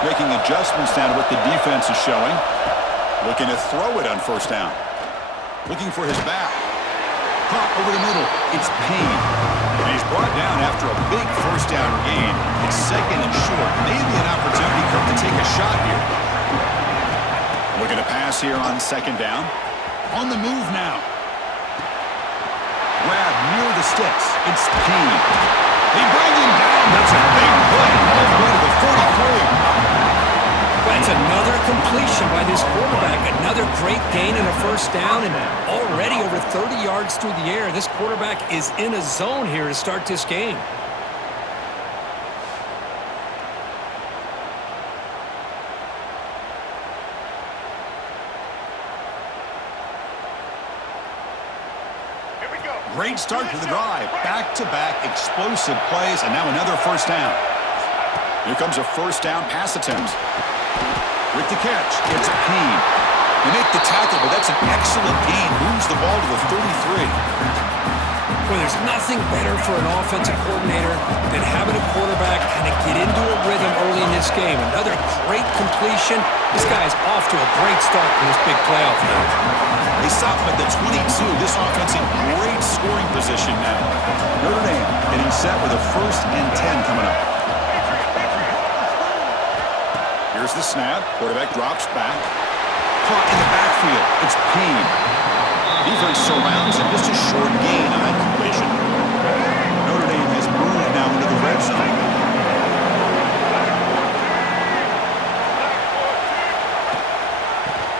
Making adjustments down to what the defense is showing. Looking to throw it on first down. Looking for his back. Caught over the middle. It's Payne. And he's brought down after a big first down gain. It's second and short. Maybe an opportunity for him to take a shot here. Looking to pass here on second down. On the move now. Grab near the sticks. It's Payne. They bring him down. That's a big play. All the way to the 43. That's another completion by this quarterback. Another great gain and a first down, and already over 30 yards through the air. This quarterback is in a zone here to start this game. Great start to the drive. Back-to-back explosive plays, and now another first down. Here comes a first down pass attempt. With the catch, it's Payne. They make the tackle, but that's an excellent gain. Moves the ball to the 33. Well, there's nothing better for an offensive coordinator than having a quarterback kind of get into a rhythm early in this game. Another great completion. This guy's off to a great start in this big playoff game. They stop him at the 22. This offense in great scoring position now. Notre Dame getting set with a 1st and 10 coming up. Here's the snap. Quarterback drops back. Caught in the backfield. It's Payne. Defense surrounds him. Just a short gain on that completion. Notre Dame has moved now into the red zone.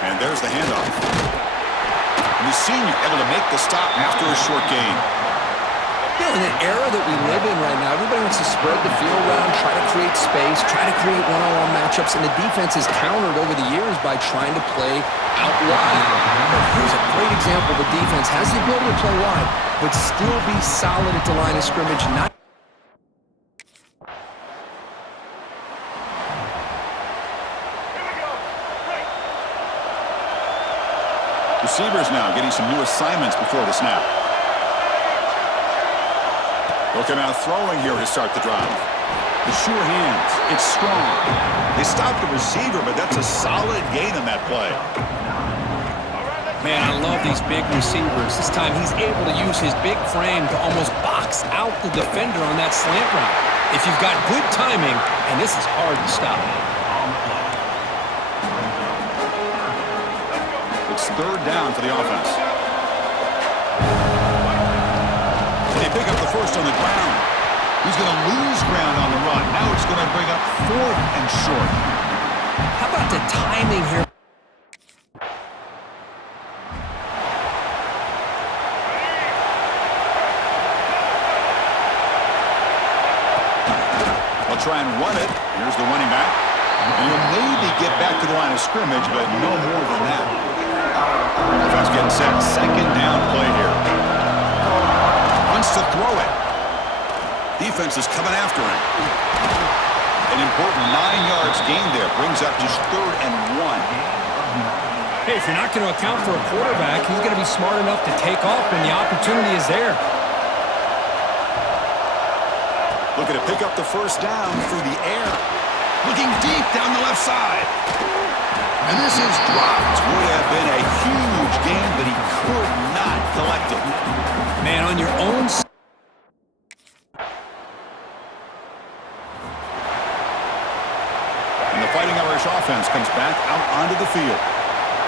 And there's the handoff. And the senior able to make the stop after a short gain. You know, in the era that we live in right now, everybody wants to spread the field around, try to create space, try to create one-on-one matchups, and the defense is countered over the years by trying to play out wide. Here's a great example of a defense has the ability to play wide, but still be solid at the line of scrimmage. Receivers now getting some new assignments before the snap. Looking out throwing here to start the drive. The sure hands. It's strong. They stop the receiver, but that's a solid gain on that play. Man, I love these big receivers. This time he's able to use his big frame to almost box out the defender on that slant route. If you've got good timing, and this is hard to stop. It's 3rd down for the offense. They pick up the first on the ground. He's going to lose ground on the run. Now it's going to bring up 4th and short. How about the timing here? They'll try and run it. Here's the running back. And he'll maybe get back to the line of scrimmage, but no more than that. Offense getting set. 2nd down play here. Wants to throw it. Defense is coming after him. An important 9 yards gain there. Brings up just 3rd and 1. Hey, if you're not going to account for a quarterback, he's going to be smart enough to take off when the opportunity is there. Looking to pick up the first down through the air. Looking deep down the left side. And this is dropped. Would have been a huge gain, but he could not collect it. Man, on your own side. And the Fighting Irish offense comes back out onto the field.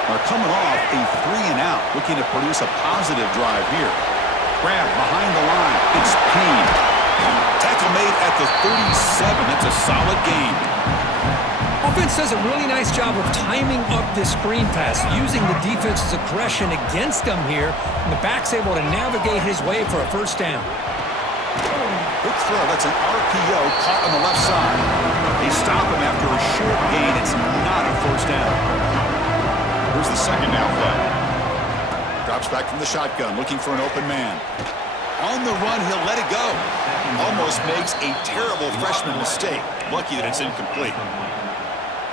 They're coming off a 3-and-out, looking to produce a positive drive here. Grab behind the line. It's Payne. Tackle made at the 37. That's a solid gain. Offense does a really nice job of timing up this screen pass, using the defense's aggression against them here, and the back's able to navigate his way for a first down. Good throw. That's an RPO caught on the left side. They stop him after a short gain. It's not a first down. Here's the 2nd down play. Drops back from the shotgun, looking for an open man. On the run, he'll let it go. Almost makes a terrible freshman mistake. Lucky that it's incomplete.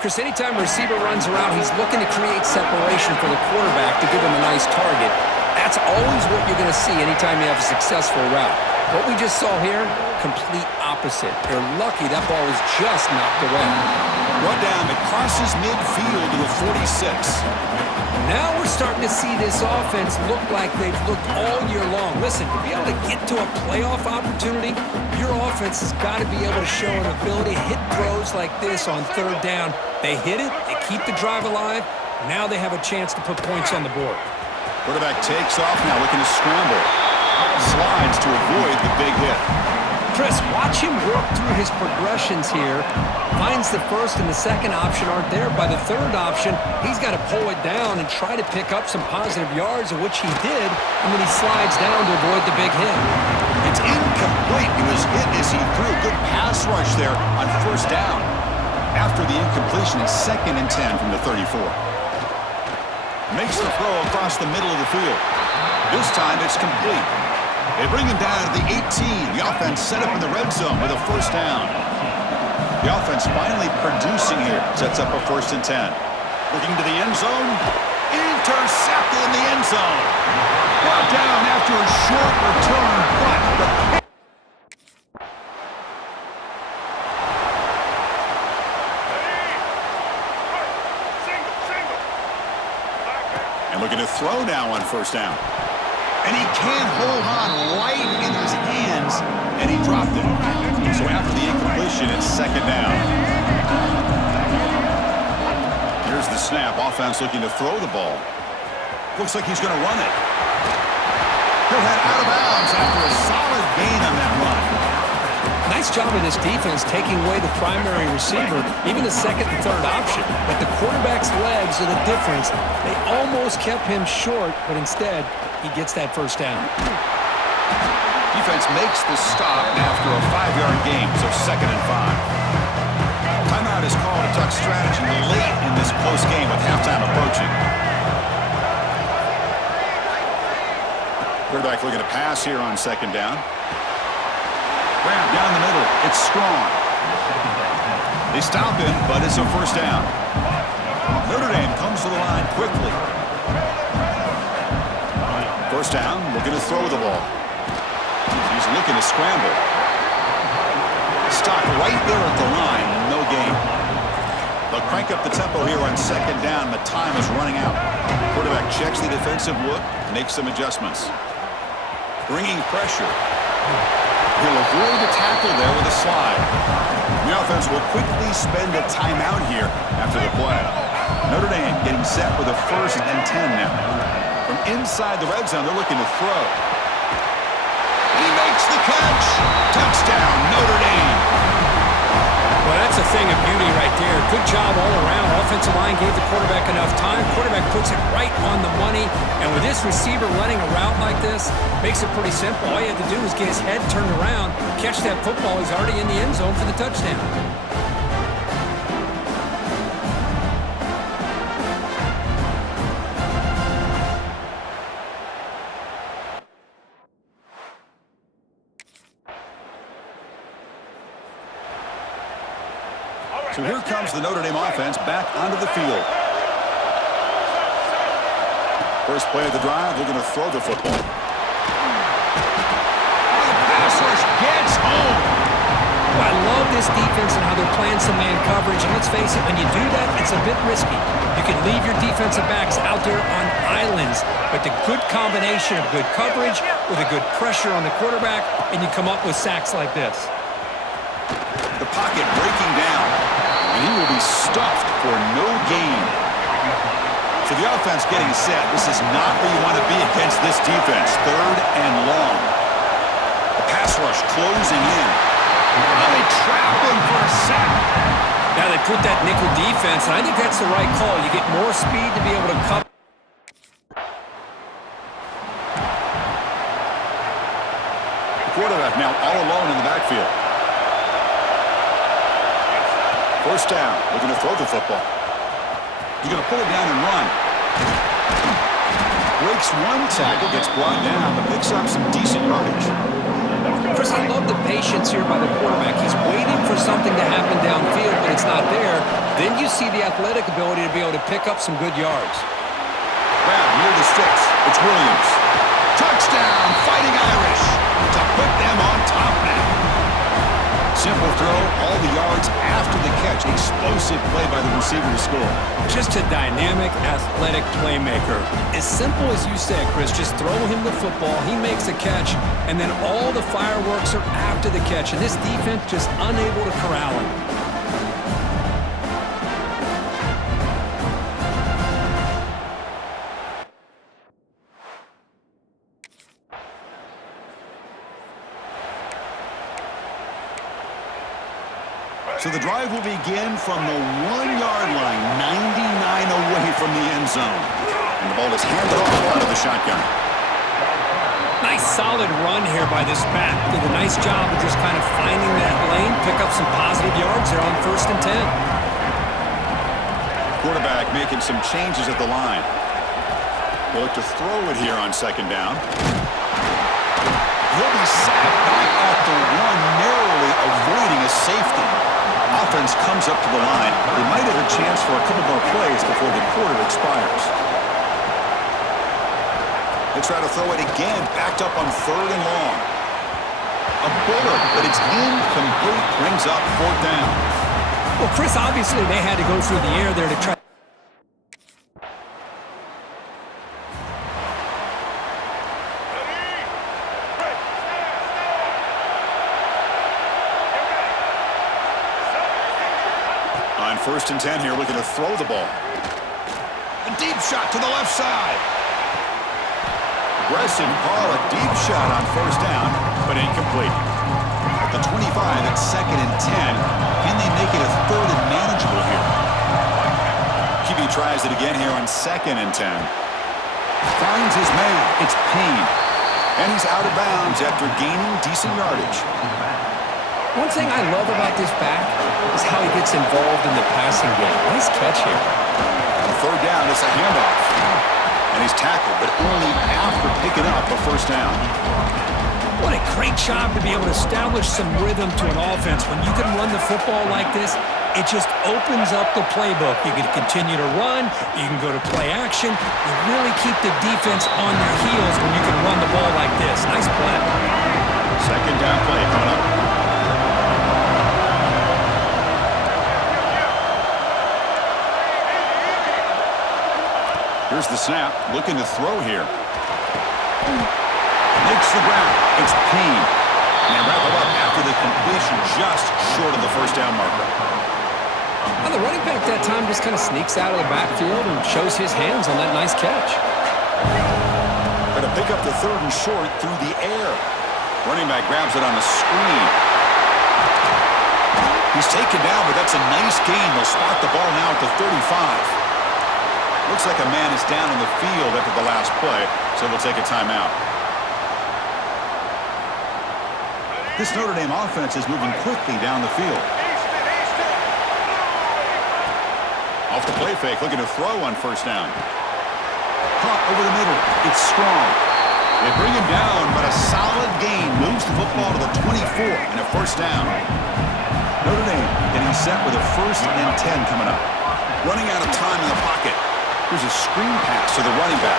Chris, anytime a receiver runs around, he's looking to create separation for the quarterback to give him a nice target. That's always what you're going to see anytime you have a successful route. What we just saw here, complete opposite. They're lucky that ball was just knocked away. Brought down, it crosses midfield to a 46. Now we're starting to see this offense look like they've looked all year long. Listen, to be able to get to a playoff opportunity, your offense has got to be able to show an ability to hit throws like this on third down. They hit it, they keep the drive alive. Now they have a chance to put points on the board. Quarterback takes off now, looking to scramble. Slides to avoid the big hit. Chris, watch him work through his progressions here. Finds the first and the second option aren't there. By the third option, he's got to pull it down and try to pick up some positive yards, of which he did, and then he slides down to avoid the big hit. It's incomplete. He was hit as he threw. Good pass rush there on first down. After the incompletion, it's 2nd and 10 from the 34. Makes the throw across the middle of the field. This time it's complete. They bring him down to the 18. The offense set up in the red zone with a first down. The offense finally producing here. Sets up a 1st and 10. Looking to the end zone. Intercepted in the end zone. Brought down after a short return, but the and looking to throw now on first down. And he can't hold on right in his hands, and he dropped it. So after the incompletion, it's 2nd down. Here's the snap. Offense looking to throw the ball. Looks like he's going to run it. He'll head out of bounds after a solid gain on that run. Nice job of this defense taking away the primary receiver, even the second and third option. But the quarterback's legs are the difference. They almost kept him short, but instead, he gets that first down. Defense makes the stop after a 5-yard gain, so 2nd and 5. Timeout is called to tuck strategy late in this close game with halftime approaching. Quarterback looking to pass here on 2nd down. Grab down the middle. It's strong. They stop him, but it's a first down. Notre Dame comes to the line quickly. First down, looking to throw the ball. He's looking to scramble. Stop right there at the line, no gain. They'll crank up the tempo here on 2nd down. The time is running out. Quarterback checks the defensive look, makes some adjustments. Bringing pressure. He'll avoid the tackle there with a slide. The offense will quickly spend a timeout here after the play. Notre Dame getting set with a 1st and 10 now. From inside the red zone, they're looking to throw. And he makes the catch. Touchdown, Notre Dame. Well, that's a thing of beauty right there. Good job all around. Offensive line gave the quarterback enough time. Quarterback puts it right on the money. And with this receiver running a route like this, makes it pretty simple. All you have to do is get his head turned around, catch that football. He's already in the end zone for the touchdown. So here comes the Notre Dame offense back onto the field. First play of the drive, they're going to throw the football. The pass rush gets home. Well, I love this defense and how they're playing some man coverage. And let's face it, when you do that, it's a bit risky. You can leave your defensive backs out there on islands. But the good combination of good coverage with a good pressure on the quarterback, and you come up with sacks like this. The pocket breaking down, and he will be stuffed for no gain. So the offense getting set. This is not where you want to be against this defense. 3rd and long. The pass rush closing in. Now they trap him for a sack. Now they put that nickel defense, and I think that's the right call. You get more speed to be able to cover. The quarterback now all alone in the backfield. First down, looking to throw the football. He's going to pull it down and run. Breaks one tackle, gets brought down, but picks up some decent yardage. Chris, I love the patience here by the quarterback. He's waiting for something to happen downfield, but it's not there. Then you see the athletic ability to be able to pick up some good yards. Grab near the sticks. It's Williams. Touchdown, Fighting Irish, to put them on top now. Simple throw, all the yards after the catch. Explosive play by the receiver to score. Just a dynamic, athletic playmaker. As simple as you said, Chris, just throw him the football, he makes a catch, and then all the fireworks are after the catch, and this defense just unable to corral him. So the drive will begin from the 1-yard line, 99 away from the end zone. And the ball is handed off out of the shotgun. Nice solid run here by this back. Did a nice job of just kind of finding that lane, pick up some positive yards there on 1st and 10. Quarterback making some changes at the line. They'll look to throw it here on 2nd down. He'll be sacked back at the 1, narrowly avoiding a safety. Offense comes up to the line. They might have a chance for a couple more plays before the quarter expires. They try to throw it again, backed up on 3rd and long. A bullet, but it's incomplete, brings up 4th down. Well, Chris, obviously they had to go through the air there to try. On 1st and 10 here, looking to throw the ball. A deep shot to the left side. Aggressive call, a deep shot on 1st down, but incomplete. At the 25, it's 2nd and 10. Can they make it a 3rd and manageable here? QB tries it again here on 2nd and 10. Finds his man. It's Payne. And he's out of bounds after gaining decent yardage. One thing I love about this back is how he gets involved in the passing game. Nice catch here. On 3rd down, it's a handoff. And he's tackled, but only after picking up a 1st down. What a great job to be able to establish some rhythm to an offense. When you can run the football like this, it just opens up the playbook. You can continue to run. You can go to play action. You really keep the defense on their heels when you can run the ball like this. Nice play. 2nd down play coming up. Here's the snap, looking to throw here. Makes the ground. It's Payne. And wrap it up after the completion just short of the 1st down marker. Well, the running back that time just kind of sneaks out of the backfield and shows his hands on that nice catch. Going to pick up the 3rd and short through the air. Running back grabs it on the screen. He's taken down, but that's a nice gain. They'll spot the ball now at the 35. Looks like a man is down on the field after the last play, so we'll take a timeout. This Notre Dame offense is moving quickly down the field. Off the play fake, looking to throw on 1st down. Caught over the middle. It's strong. They bring him down, but a solid gain moves the football to the 24 and a 1st down. Notre Dame getting set with a 1st and 10 coming up. Running out of time in the pocket. Here's a screen pass to the running back.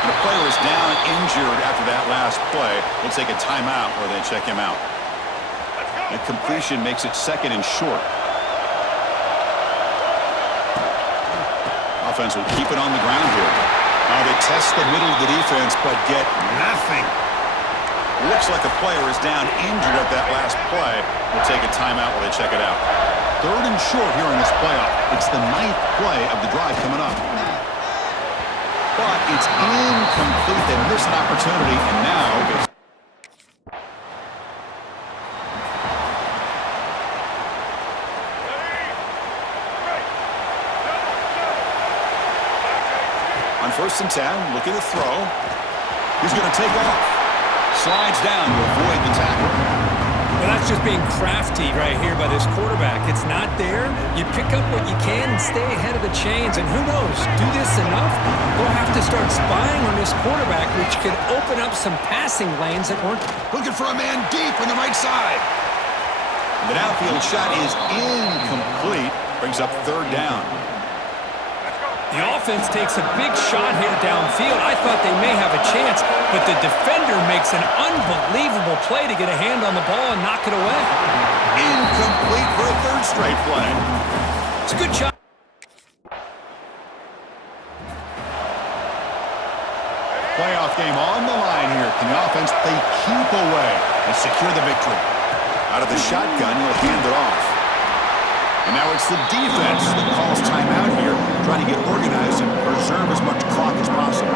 And the player is down injured after that last play. We'll take a timeout where they check him out. And completion makes it 2nd and short. Offense will keep it on the ground here. Now they test the middle of the defense, but get nothing. Looks like a player is down injured at that last play. We'll take a timeout while they check it out. 3rd and short here in this playoff. It's the 9th play of the drive coming up. But it's incomplete. They missed an opportunity, and now it's on 1st and 10, looking to throw. He's going to take off. Slides down to avoid the tackle. Well, that's just being crafty right here by this quarterback. It's not there. You pick up what you can and stay ahead of the chains. And who knows, do this enough, they'll have to start spying on this quarterback, which could open up some passing lanes that weren't. Looking for a man deep on the right side. The downfield shot is incomplete. Brings up 3rd down. The offense takes a big shot here downfield. I thought they may have a chance, but the defender makes an unbelievable play to get a hand on the ball and knock it away. Incomplete for a third straight play. It's a good job. Playoff game on the line here. Can the offense, they keep away and secure the victory? Out of the shotgun, he'll hand it off. And now it's the defense that calls timeout here, trying to get organized and preserve as much clock as possible.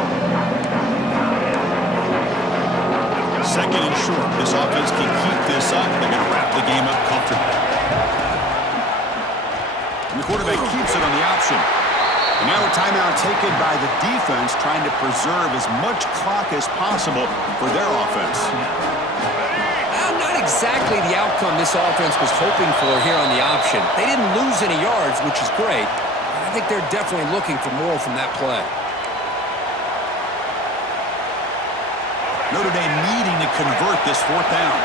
Second and short. This offense can keep this up. They're going to wrap the game up comfortably. And the quarterback keeps it on the option. And now a timeout taken by the defense, trying to preserve as much clock as possible for their offense. Not exactly the outcome this offense was hoping for here on the option. They didn't lose any yards, which is great. I think they're definitely looking for more from that play. Notre Dame needing to convert this fourth down.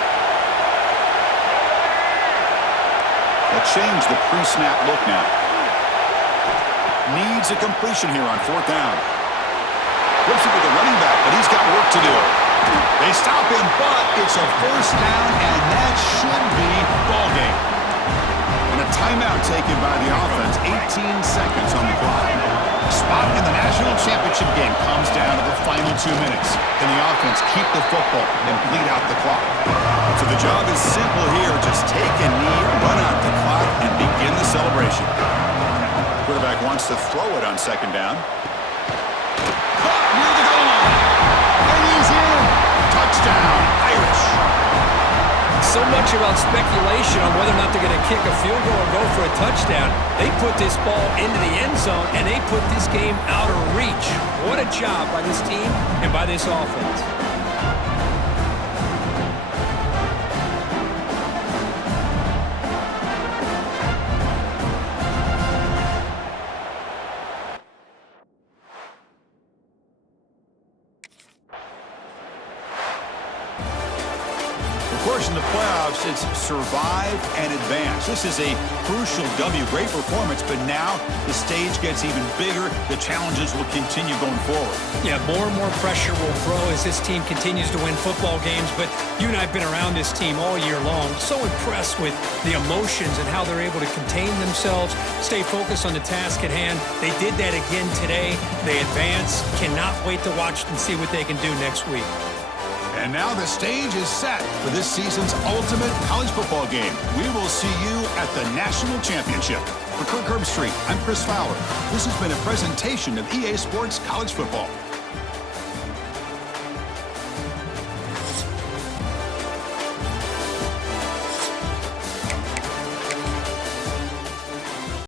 They'll change the pre-snap look now. Needs a completion here on fourth down. Flips it with the running back, but he's got work to do. They stop him, but it's a first down, and that should be ball game. And a timeout taken by the offense, 18 seconds on the clock. Spot in the national championship game comes down to the final 2 minutes. Can the offense keep the football and bleed out the clock? So the job is simple here. Just take a knee, run out the clock, and begin the celebration. Quarterback wants to throw it on second down. Caught near the goal line. And he's in. Touchdown, Irish. So much about speculation on whether or not they're going to kick a field goal or go for a touchdown. They put this ball into the end zone, and they put this game out of reach. What a job by this team and by this offense. Of course, in the playoffs, it's survive and advance. This is a crucial W. Great performance, but now the stage gets even bigger. The challenges will continue going forward. Yeah, more and more pressure will grow as this team continues to win football games, but you and I have been around this team all year long. So impressed with the emotions and how they're able to contain themselves, stay focused on the task at hand. They did that again today. They advance. Cannot wait to watch and see what they can do next week. And now the stage is set for this season's ultimate college football game. We will see you at the National Championship. For Kirk Herbstreit, I'm Chris Fowler. This has been a presentation of EA Sports College Football.